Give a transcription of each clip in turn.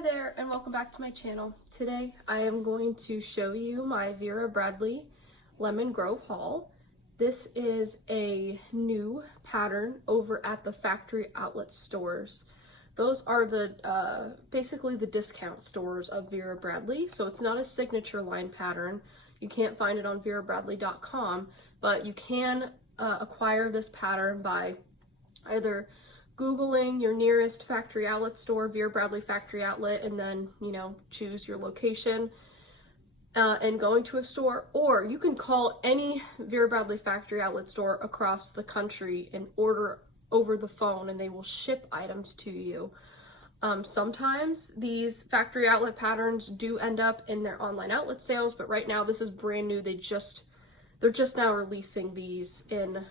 Hi there and welcome back to my channel. Today I am going to show you my Vera Bradley Lemon Grove haul. This is a new pattern over at the factory outlet stores. Those are the basically the discount stores of Vera Bradley, so it's not a signature line pattern. You can't find it on verabradley.com, but you can acquire this pattern by either Googling your nearest factory outlet store, Vera Bradley factory outlet, and then, choose your location and going to a store, or you can call any Vera Bradley factory outlet store across the country and order over the phone and they will ship items to you. Sometimes these factory outlet patterns do end up in their online outlet sales, but right now this is brand new. They're just now releasing these in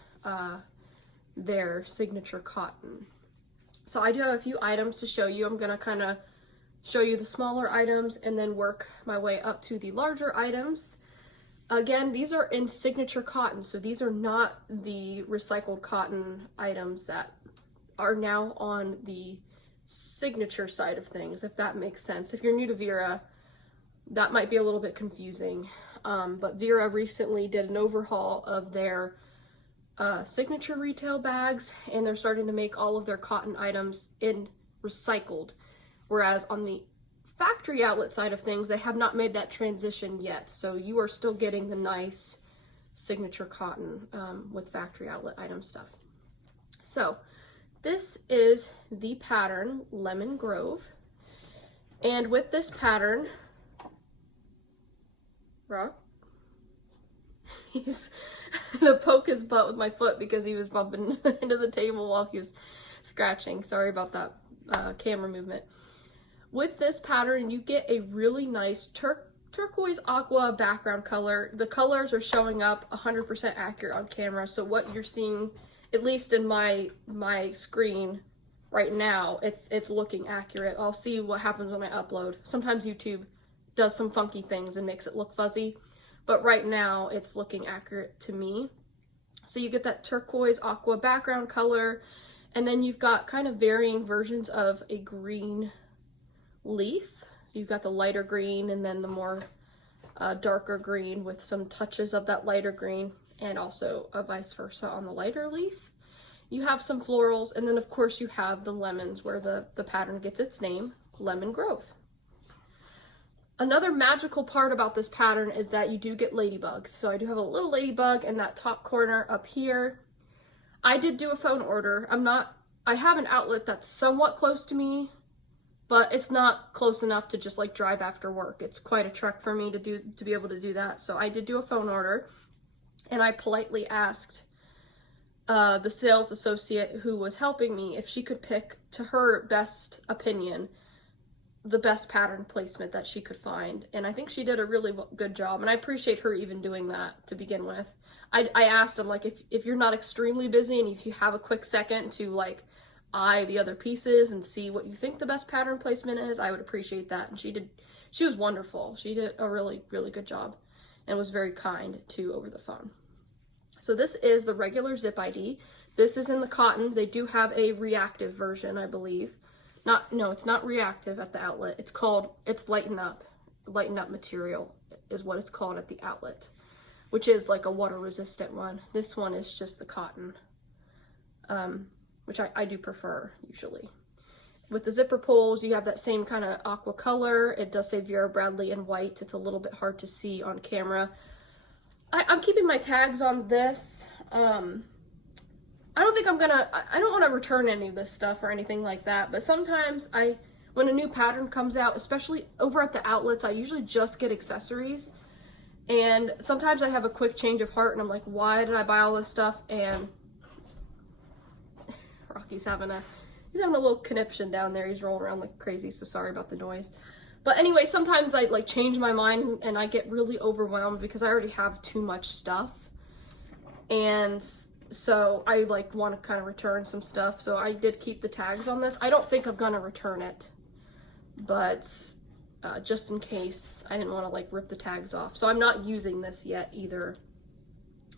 their signature cotton. So I do have a few items to show you. I'm going to kind of show you the smaller items and then work my way up to the larger items. Again, these are in signature cotton, so these are not the recycled cotton items that are now on the signature side of things, if that makes sense. If you're new to Vera, that might be a little bit confusing, but Vera recently did an overhaul of their signature retail bags, and they're starting to make all of their cotton items in recycled, whereas on the factory outlet side of things they have not made that transition yet, so you are still getting the nice signature cotton with factory outlet item stuff. So this is the pattern Lemon Grove, and with this pattern, he's gonna poke his butt with my foot because he was bumping into the table while he was scratching. Sorry about that camera movement. With this pattern, you get a really nice turquoise aqua background color. The colors are showing up 100% accurate on camera, so what you're seeing, at least in my screen right now, it's looking accurate. I'll see what happens when I upload. Sometimes YouTube does some funky things and makes it look fuzzy, but right now it's looking accurate to me. So you get that turquoise aqua background color, and then you've got kind of varying versions of a green leaf. You've got the lighter green and then the more darker green with some touches of that lighter green, and also a vice versa on the lighter leaf. You have some florals, and then of course you have the lemons where the pattern gets its name, Lemon Grove. Another magical part about this pattern is that you do get ladybugs. So I do have a little ladybug in that top corner up here. I did do a phone order. I have an outlet that's somewhat close to me, but it's not close enough to just like drive after work. It's quite a trek for me to be able to do that. So I did do a phone order, and I politely asked the sales associate who was helping me if she could pick, to her best opinion, the best pattern placement that she could find, and I think she did a really good job, and I appreciate her even doing that to begin with. I asked him, like, if you're not extremely busy and if you have a quick second to like eye the other pieces and see what you think the best pattern placement is, I would appreciate that. And she was wonderful. She did a really good job and was very kind too over the phone. So this is the regular zip ID. This is in the cotton. They do have a reactive version, I believe. No, it's not reactive at the outlet. It's lighten up material is what it's called at the outlet, which is like a water resistant one. This one is just the cotton, which I do prefer usually. With the zipper pulls, you have that same kind of aqua color. It does say Vera Bradley in white. It's a little bit hard to see on camera. I'm keeping my tags on this. I don't want to return any of this stuff or anything like that, but sometimes when a new pattern comes out, especially over at the outlets, I usually just get accessories, and sometimes I have a quick change of heart and I'm like, why did I buy all this stuff? And Rocky's having a little conniption down there. He's rolling around like crazy, so sorry about the noise. But anyway, sometimes I like change my mind and I get really overwhelmed because I already have too much stuff, and so I like want to kind of return some stuff. So I did keep the tags on this. I don't think I'm gonna return it, but just in case, I didn't want to like rip the tags off. So I'm not using this yet either.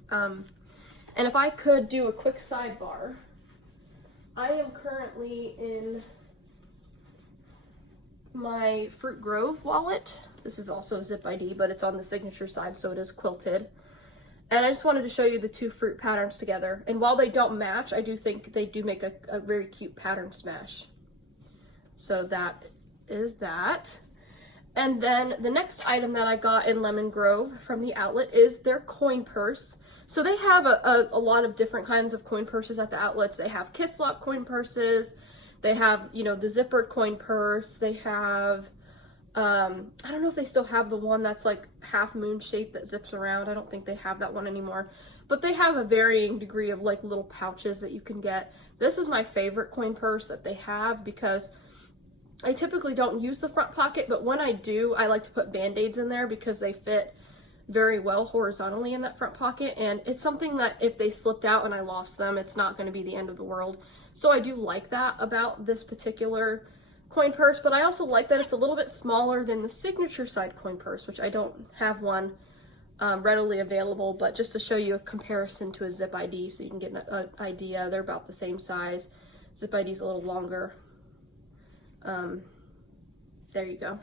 And if I could do a quick sidebar, I am currently in my Fruit Grove wallet. This is also Zip ID, but it's on the signature side, so it is quilted. And I just wanted to show you the two fruit patterns together. And while they don't match, I do think they do make a very cute pattern smash. So that is that. And then the next item that I got in Lemon Grove from the outlet is their coin purse. So they have a lot of different kinds of coin purses at the outlets. They have Kislop coin purses. They have, you know, the zippered coin purse. They have, I don't know if they still have the one that's like half moon shaped that zips around. I don't think they have that one anymore. But they have a varying degree of like little pouches that you can get. This is my favorite coin purse that they have because I typically don't use the front pocket, but when I do, I like to put Band-Aids in there because they fit very well horizontally in that front pocket, and it's something that if they slipped out and I lost them, it's not going to be the end of the world. So I do like that about this particular coin purse, but I also like that it's a little bit smaller than the signature side coin purse, which I don't have one readily available, but just to show you a comparison to a Zip ID so you can get an idea, they're about the same size. Zip ID is a little longer. There you go.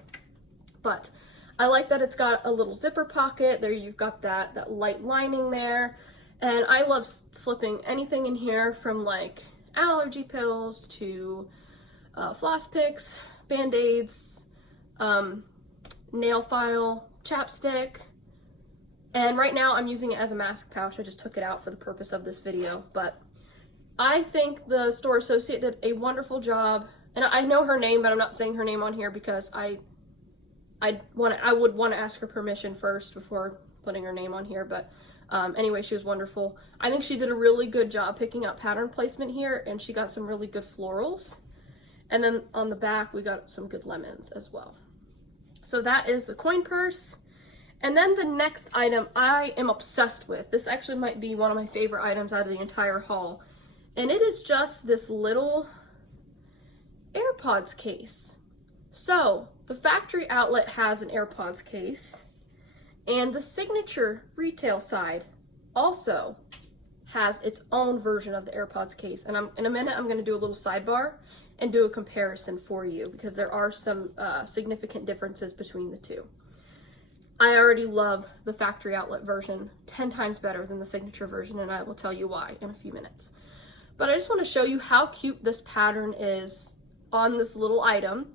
But I like that it's got a little zipper pocket. There you've got that light lining there. And I love slipping anything in here from like allergy pills to floss picks, Band-Aids, nail file, chapstick. And right now I'm using it as a mask pouch. I just took it out for the purpose of this video. But I think the store associate did a wonderful job. And I know her name, but I'm not saying her name on here because I would want to ask her permission first before putting her name on here. But anyway, she was wonderful. I think she did a really good job picking up pattern placement here, and she got some really good florals. And then on the back, we got some good lemons as well. So that is the coin purse. And then the next item I am obsessed with. This actually might be one of my favorite items out of the entire haul. And it is just this little AirPods case. So the factory outlet has an AirPods case, and the signature retail side also has its own version of the AirPods case. And in a minute I'm going to do a little sidebar and do a comparison for you because there are some significant differences between the two. I already love the factory outlet version 10 times better than the signature version, and I will tell you why in a few minutes. But I just want to show you how cute this pattern is on this little item.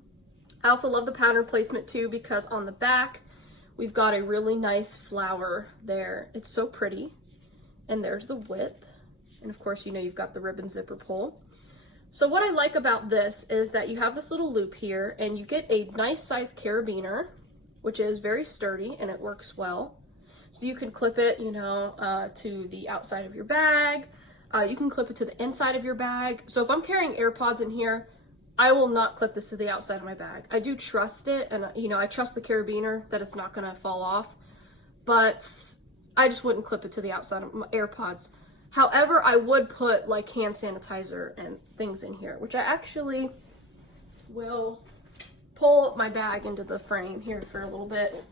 I also love the pattern placement too because on the back we've got a really nice flower there. It's so pretty. And there's the width. And of course, you know, you've got the ribbon zipper pull. So what I like about this is that you have this little loop here and you get a nice size carabiner, which is very sturdy and it works well. So you can clip it, you know, to the outside of your bag. You can clip it to the inside of your bag. So if I'm carrying AirPods in here, I will not clip this to the outside of my bag. I do trust it, and you know, I trust the carabiner that it's not gonna fall off, but I just wouldn't clip it to the outside of my AirPods. However, I would put like hand sanitizer and things in here, which I actually will pull my bag into the frame here for a little bit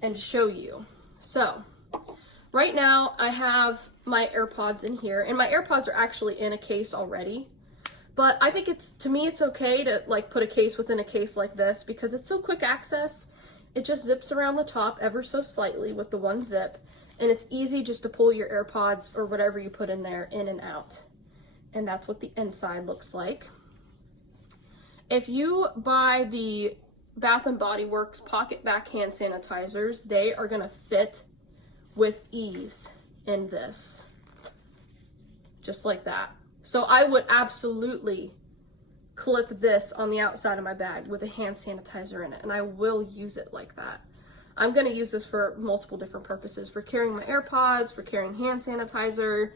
and show you. So right now I have my AirPods in here, and my AirPods are actually in a case already. But I think to me it's okay to like put a case within a case like this because it's so quick access. It just zips around the top ever so slightly with the one zip, and it's easy just to pull your AirPods or whatever you put in there in and out. And that's what the inside looks like. If you buy the Bath & Body Works pocket back hand sanitizers, they are gonna fit with ease in this, just like that. So I would absolutely clip this on the outside of my bag with a hand sanitizer in it, and I will use it like that. I'm going to use this for multiple different purposes, for carrying my AirPods, for carrying hand sanitizer.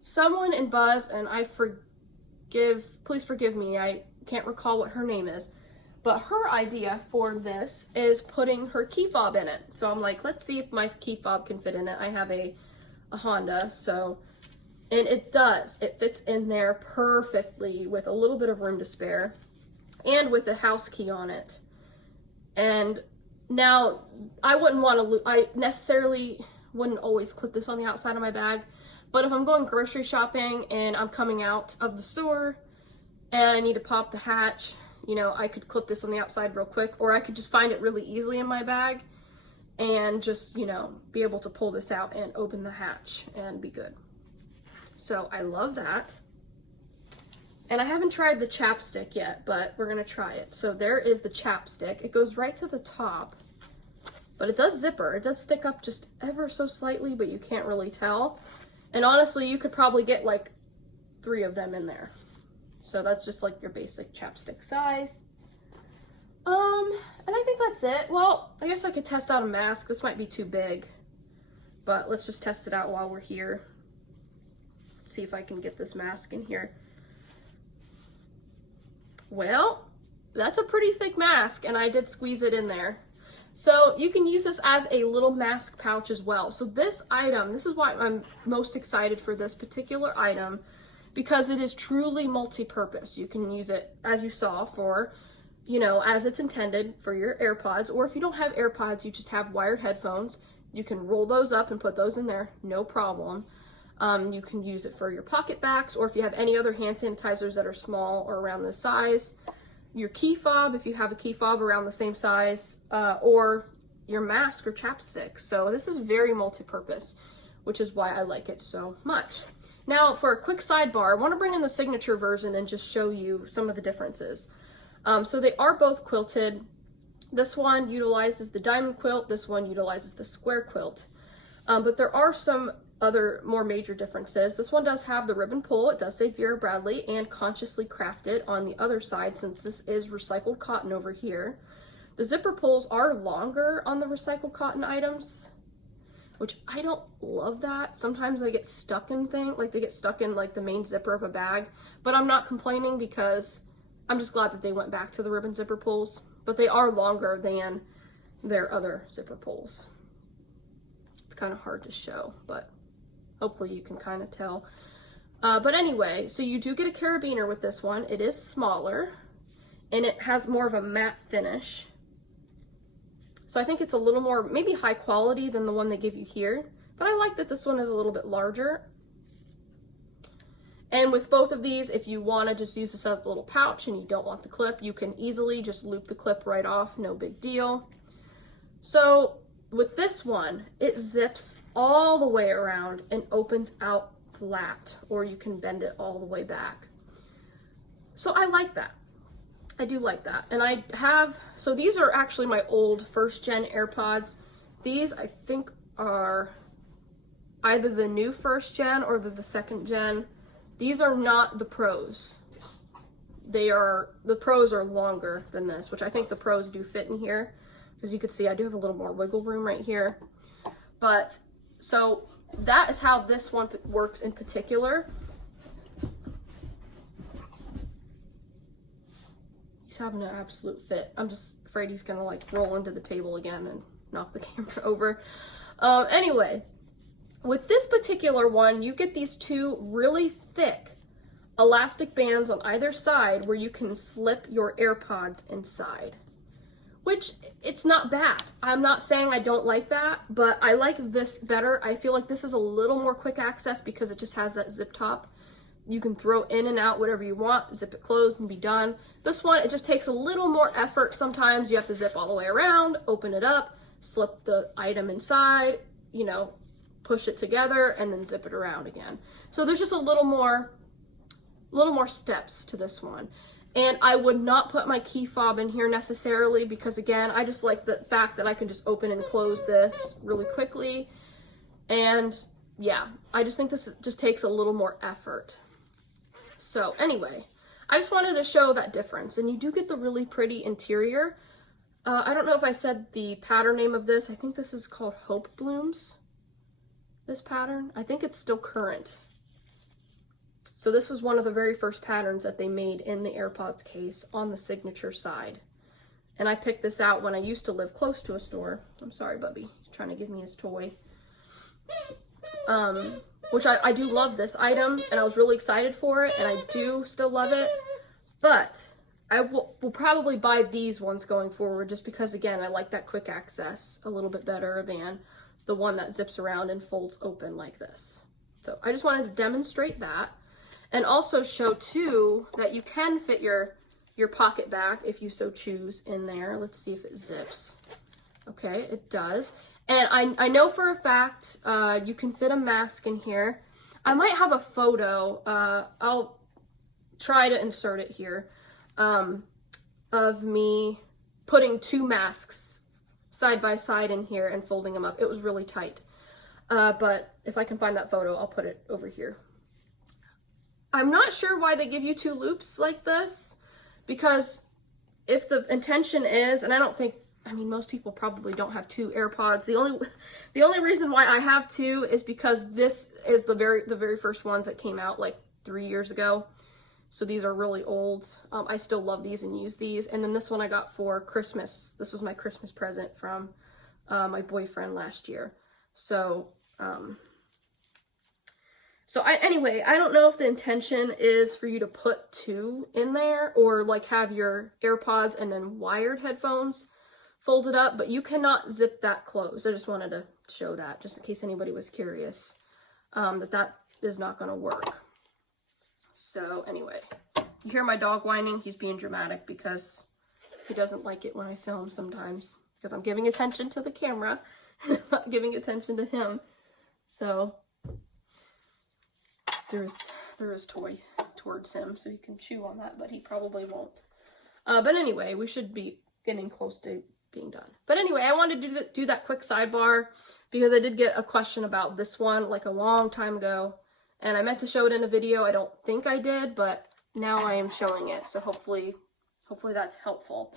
Someone in Buzz, and please forgive me, I can't recall what her name is, but her idea for this is putting her key fob in it. So I'm like, let's see if my key fob can fit in it. I have a Honda, so... And it does. It fits in there perfectly with a little bit of room to spare and with a house key on it. And now I necessarily wouldn't always clip this on the outside of my bag, but if I'm going grocery shopping and I'm coming out of the store and I need to pop the hatch, you know, I could clip this on the outside real quick, or I could just find it really easily in my bag and just, you know, be able to pull this out and open the hatch and be good. So I love that. And I haven't tried the chapstick yet, but we're gonna try it. So there is the chapstick. It goes right to the top, but it does zipper. It does stick up just ever so slightly, but you can't really tell. And honestly, you could probably get like 3 of them in there. So that's just like your basic chapstick size. And I think that's it. Well, I guess I could test out a mask. This might be too big, but let's just test it out while we're here. Let's see if I can get this mask in here. Well, that's a pretty thick mask, and I did squeeze it in there. So you can use this as a little mask pouch as well. So this item, this is why I'm most excited for this particular item, because it is truly multi-purpose. You can use it, as you saw, for, you know, as it's intended for your AirPods, or if you don't have AirPods, you just have wired headphones, you can roll those up and put those in there, no problem. You can use it for your pocket bags, or if you have any other hand sanitizers that are small or around this size, your key fob, if you have a key fob around the same size, or your mask or chapstick. So this is very multi-purpose, which is why I like it so much. Now, for a quick sidebar, I want to bring in the signature version and just show you some of the differences. So they are both quilted. This one utilizes the diamond quilt, this one utilizes the square quilt. But there are some other more major differences. This one does have the ribbon pull. It does say Vera Bradley and consciously crafted on the other side, since this is recycled cotton over here. The zipper pulls are longer on the recycled cotton items, which I don't love that. Sometimes they get stuck in they get stuck in like the main zipper of a bag, but I'm not complaining because I'm just glad that they went back to the ribbon zipper pulls, but they are longer than their other zipper pulls. It's kind of hard to show, but hopefully you can kind of tell. But anyway, so you do get a carabiner with this one. It is smaller, and it has more of a matte finish. So I think it's a little more, maybe high quality than the one they give you here, but I like that this one is a little bit larger. And with both of these, if you want to just use this as a little pouch and you don't want the clip, you can easily just loop the clip right off, no big deal. So with this one, it zips all the way around and opens out flat, or you can bend it all the way back. So I like that. I do like that. And I have, so these are actually my old 1st gen AirPods. These I think are either the new 1st gen or the 2nd gen. These are not the Pros. The Pros are longer than this, which I think the Pros do fit in here. As you can see, I do have a little more wiggle room right here. But, so that is how this one works in particular. He's having an absolute fit. I'm just afraid he's gonna like roll into the table again and knock the camera over. Anyway, with this particular one, you get these 2 really thick elastic bands on either side where you can slip your AirPods inside, which it's not bad. I'm not saying I don't like that, but I like this better. I feel like this is a little more quick access because it just has that zip top. You can throw in and out whatever you want, zip it closed and be done. This one, it just takes a little more effort. Sometimes you have to zip all the way around, open it up, slip the item inside, you know, push it together, and then zip it around again. So there's just a little more steps to this one. And I would not put my key fob in here necessarily because, again, I just like the fact that I can just open and close this really quickly. And yeah, I just think this just takes a little more effort. So anyway, I just wanted to show that difference. And you do get the really pretty interior. I don't know if I said the pattern name of this. I think this is called Hope Blooms. This pattern. I think it's still current. So this was one of the very first patterns that they made in the AirPods case on the signature side. And I picked this out when I used to live close to a store. I'm sorry, Bubby. He's trying to give me his toy. Which I do love this item, and I was really excited for it, and I do still love it. But I will probably buy these ones going forward just because, again, I like that quick access a little bit better than the one that zips around and folds open like this. So I just wanted to demonstrate that. And also show, too, that you can fit your your pocket back if you so choose in there. Let's see if it zips. Okay, it does. And I know for a fact you can fit a mask in here. I might have a photo, I'll try to insert it here, of me putting 2 masks side by side in here and folding them up. It was really tight. But if I can find that photo, I'll put it over here. I'm not sure why they give you 2 loops like this, because if the intention is, and I mean, most people probably don't have 2 AirPods. The only reason why I have 2 is because this is the very first ones that came out like 3 years ago. So these are really old. I still love these and use these. And then this one I got for Christmas. This was my Christmas present from my boyfriend last year. So, anyway, I don't know if the intention is for you to put 2 in there or like have your AirPods and then wired headphones folded up, but you cannot zip that closed. I just wanted to show that just in case anybody was curious, that is not going to work. So anyway, you hear my dog whining. He's being dramatic because he doesn't like it when I film sometimes because I'm giving attention to the camera, not giving attention to him. So there is toy towards him, so he can chew on that, but he probably won't. But anyway, we should be getting close to being done. But anyway, I wanted to do that quick sidebar because I did get a question about this one like a long time ago, and I meant to show it in a video. I don't think I did, but now I am showing it, so hopefully that's helpful.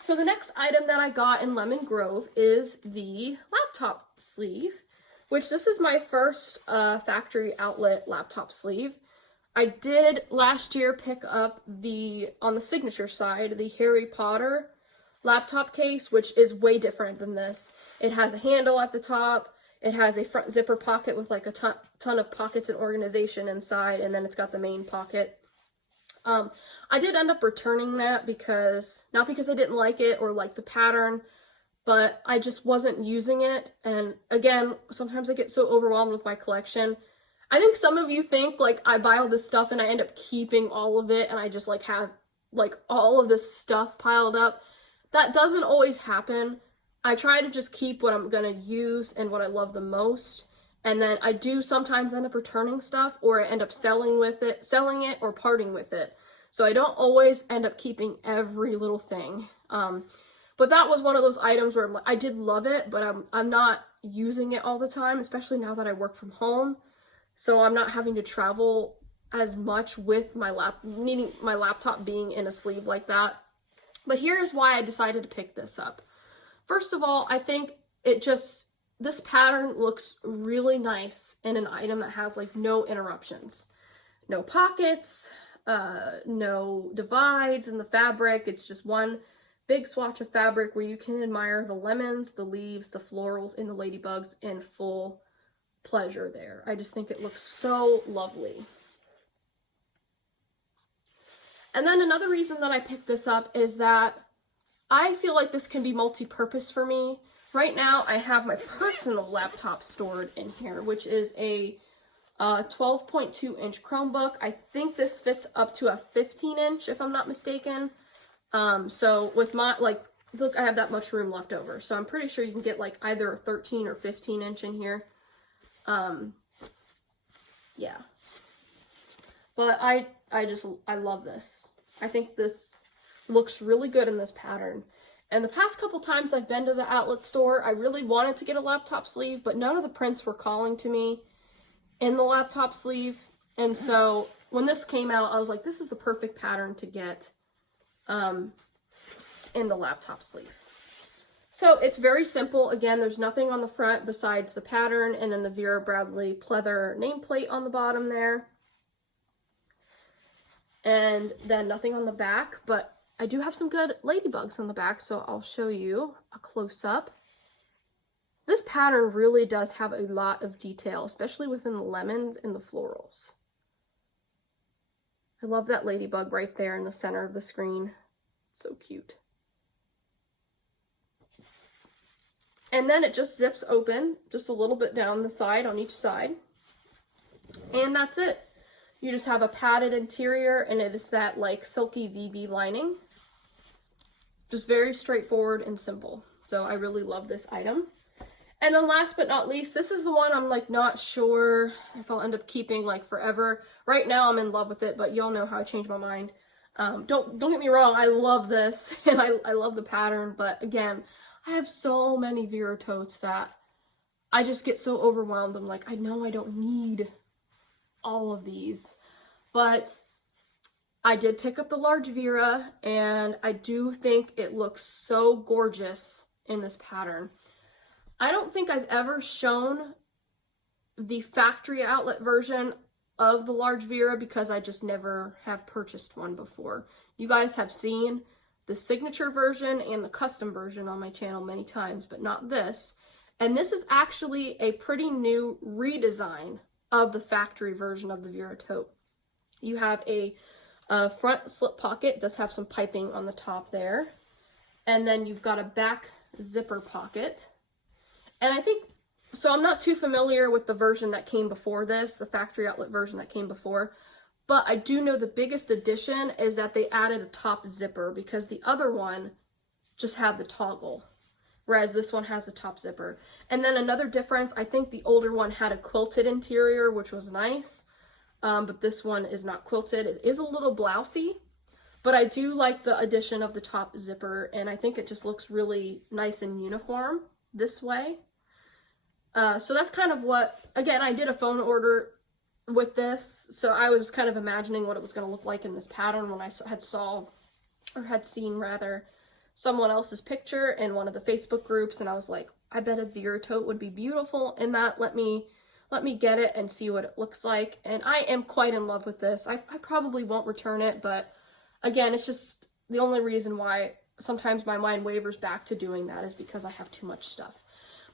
So the next item that I got in Lemon Grove is the laptop sleeve, which this is my first factory outlet laptop sleeve. I did last year pick up on the signature side, the Harry Potter laptop case, which is way different than this. It has a handle at the top. It has a front zipper pocket with like a ton of pockets and organization inside, and then it's got the main pocket. I did end up returning that not because I didn't like it or like the pattern, but I just wasn't using it. And again, sometimes I get so overwhelmed with my collection. I think some of you think like I buy all this stuff and I end up keeping all of it and I just like have like all of this stuff piled up. That doesn't always happen. I try to just keep what I'm gonna use and what I love the most. And then I do sometimes end up returning stuff, or I end up selling it or parting with it. So I don't always end up keeping every little thing. But that was one of those items where I did love it, but I'm not using it all the time, especially now that I work from home. So I'm not having to travel as much with needing my laptop being in a sleeve like that. But here's why I decided to pick this up. First of all, I think this pattern looks really nice in an item that has like no interruptions. No pockets, no divides in the fabric. It's just one big swatch of fabric where you can admire the lemons, the leaves, the florals, and the ladybugs in full pleasure there. I just think it looks so lovely. And then another reason that I picked this up is that I feel like this can be multi-purpose for me. Right now, I have my personal laptop stored in here, which is a 12.2-inch Chromebook. I think this fits up to a 15-inch, if I'm not mistaken. So with my, look, I have that much room left over. So I'm pretty sure you can get like either a 13 or 15-inch in here. Yeah. But I love this. I think this looks really good in this pattern. And the past couple times I've been to the outlet store, I really wanted to get a laptop sleeve, but none of the prints were calling to me in the laptop sleeve. And so when this came out, I was like, this is the perfect pattern to get in the laptop sleeve. So it's very simple. Again, there's nothing on the front besides the pattern and then the Vera Bradley pleather nameplate on the bottom there. And then nothing on the back, but I do have some good ladybugs on the back, so I'll show you a close-up. This pattern really does have a lot of detail, especially within the lemons and the florals. I love that ladybug right there in the center of the screen. So cute. And then it just zips open just a little bit down the side on each side. And that's it. You just have a padded interior, and it is that like silky VB lining. Just very straightforward and simple. So I really love this item. And then last but not least, this is the one I'm like not sure if I'll end up keeping like forever. Right now I'm in love with it, but y'all know how I change my mind. Don't get me wrong, I love this and I love the pattern, but again, I have so many Vera totes that I just get so overwhelmed. I'm like, I know I don't need all of these, but I did pick up the large Vera, and I do think it looks so gorgeous in this pattern. I don't think I've ever shown the factory outlet version of the large Vera because I just never have purchased one before. You guys have seen the signature version and the custom version on my channel many times, but not this. And this is actually a pretty new redesign of the factory version of the Vera tote. You have a front slip pocket, does have some piping on the top there. And then you've got a back zipper pocket. And I think, so I'm not too familiar with the version that came before this, the factory outlet version that came before, but I do know the biggest addition is that they added a top zipper because the other one just had the toggle, whereas this one has the top zipper. And then another difference, I think the older one had a quilted interior, which was nice, but this one is not quilted. It is a little blousy, but I do like the addition of the top zipper, and I think it just looks really nice and uniform this way. So that's kind of what, again, I did a phone order with this, so I was kind of imagining what it was going to look like in this pattern when I had seen rather, someone else's picture in one of the Facebook groups, and I was like, I bet a Vera tote would be beautiful, and that let me get it and see what it looks like, and I am quite in love with this. I probably won't return it, but again, it's just the only reason why sometimes my mind wavers back to doing that is because I have too much stuff.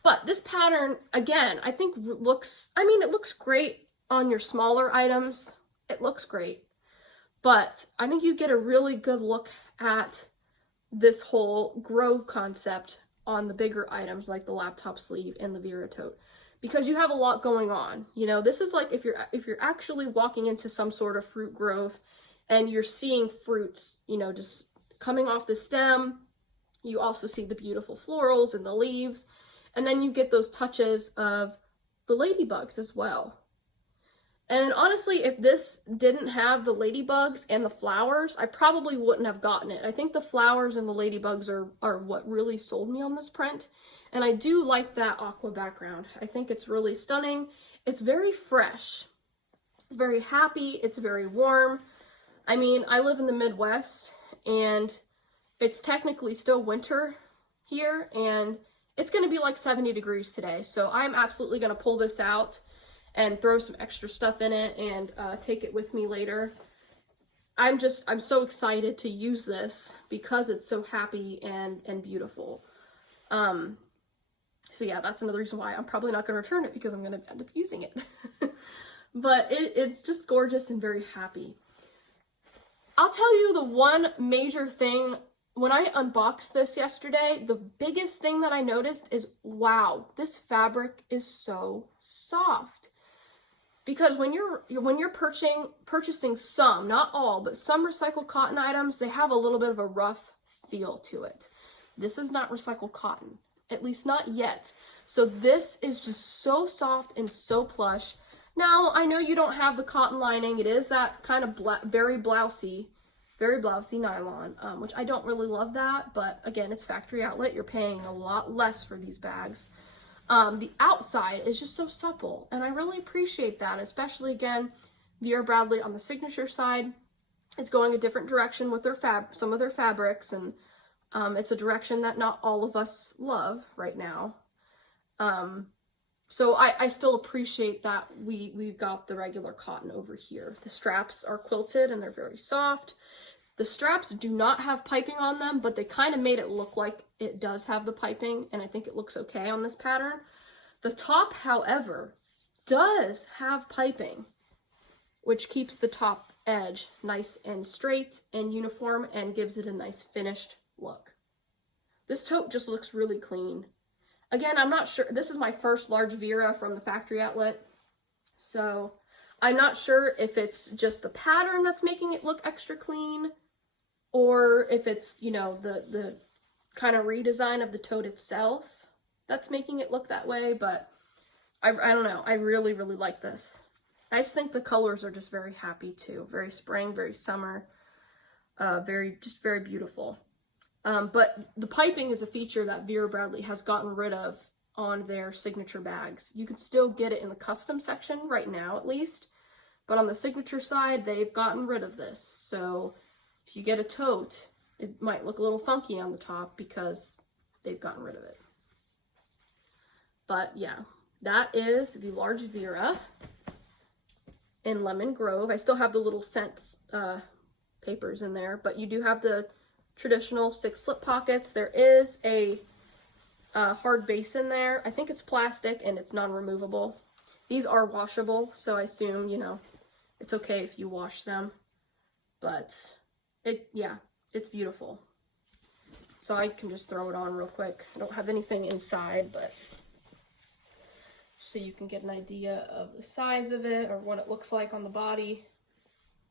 But this pattern, again, I think looks, I mean, it looks great on your smaller items. It looks great. But I think you get a really good look at this whole Grove concept on the bigger items like the laptop sleeve and the Vera tote. Because you have a lot going on. You know, this is like if you're actually walking into some sort of fruit grove and you're seeing fruits, you know, just coming off the stem. You also see the beautiful florals and the leaves. And then you get those touches of the ladybugs as well. And honestly, if this didn't have the ladybugs and the flowers, I probably wouldn't have gotten it. I think the flowers and the ladybugs are what really sold me on this print. And I do like that aqua background. I think it's really stunning. It's very fresh. It's very happy. It's very warm. I mean, I live in the Midwest, and it's technically still winter here, and it's going to be like 70 degrees today, so I'm absolutely going to pull this out and throw some extra stuff in it and take it with me later. I'm so excited to use this because it's so happy and beautiful. So yeah, that's another reason why I'm probably not going to return it, because I'm going to end up using it. But it's just gorgeous and very happy. I'll tell you the one major thing. When I unboxed this yesterday, the biggest thing that I noticed is, wow, this fabric is so soft. Because when you're purchasing some, not all, but some recycled cotton items, they have a little bit of a rough feel to it. This is not recycled cotton, at least not yet. So this is just so soft and so plush. Now, I know you don't have the cotton lining. It is that kind of very blousy nylon, which I don't really love that, but again, it's factory outlet. You're paying a lot less for these bags. The outside is just so supple, and I really appreciate that, especially, again, Vera Bradley on the signature side is going a different direction with their some of their fabrics, and it's a direction that not all of us love right now. So I still appreciate that we got the regular cotton over here. The straps are quilted and they're very soft. The straps do not have piping on them, but they kind of made it look like it does have the piping, and I think it looks okay on this pattern. The top, however, does have piping, which keeps the top edge nice and straight and uniform and gives it a nice finished look. This tote just looks really clean. Again, I'm not sure. This is my first large Vera from the factory outlet, so I'm not sure if it's just the pattern that's making it look extra clean, or if it's, you know, the kind of redesign of the tote itself that's making it look that way, but I don't know. I really, really like this. I just think the colors are just very happy too. Very spring, very summer, just very beautiful. But the piping is a feature that Vera Bradley has gotten rid of on their signature bags. You can still get it in the custom section right now, at least, but on the signature side, they've gotten rid of this. So if you get a tote, it might look a little funky on the top because they've gotten rid of it. But yeah, that is the large Vera in Lemon Grove. I still have the little scent papers in there, but you do have the traditional 6 slip pockets. There is a hard base in there. I think it's plastic and it's non-removable. These are washable, so I assume, you know, it's okay if you wash them. But yeah, it's beautiful. So I can just throw it on real quick. I don't have anything inside, but so you can get an idea of the size of it or what it looks like on the body.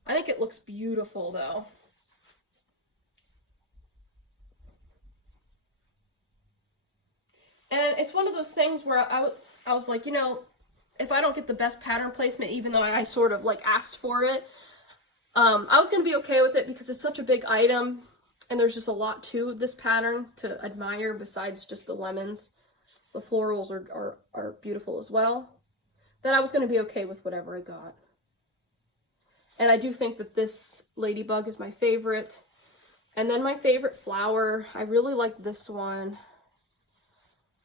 I think it looks beautiful though. And it's one of those things where I was like, you know, if I don't get the best pattern placement, even though I sort of like asked for it, I was going to be okay with it because it's such a big item and there's just a lot to this pattern to admire besides just the lemons. The florals are beautiful as well. That I was going to be okay with whatever I got. And I do think that this ladybug is my favorite. And then my favorite flower, I really like this one.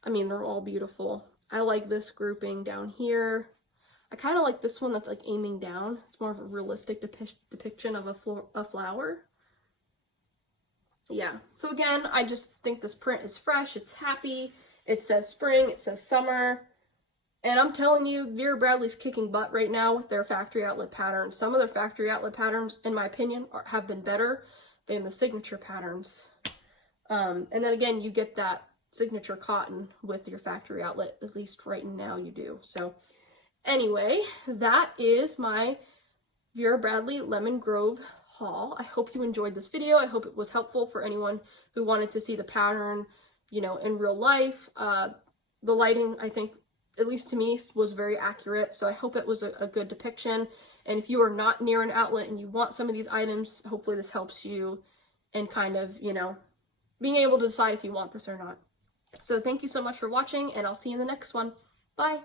I mean, they're all beautiful. I like this grouping down here. I kind of like this one that's like aiming down. It's more of a realistic depiction of a flower. Yeah, so again, I just think this print is fresh, it's happy, it says spring, it says summer, and I'm telling you, Vera Bradley's kicking butt right now with their factory outlet patterns. Some of their factory outlet patterns, in my opinion, have been better than the signature patterns. And then again, you get that signature cotton with your factory outlet, at least right now you do. So anyway, that is my Vera Bradley Lemon Grove haul. I hope you enjoyed this video. I hope it was helpful for anyone who wanted to see the pattern, you know, in real life. The lighting, I think, at least to me, was very accurate, so I hope it was a good depiction. And if you are not near an outlet and you want some of these items, hopefully this helps you in kind of, you know, being able to decide if you want this or not. So thank you so much for watching, and I'll see you in the next one. Bye!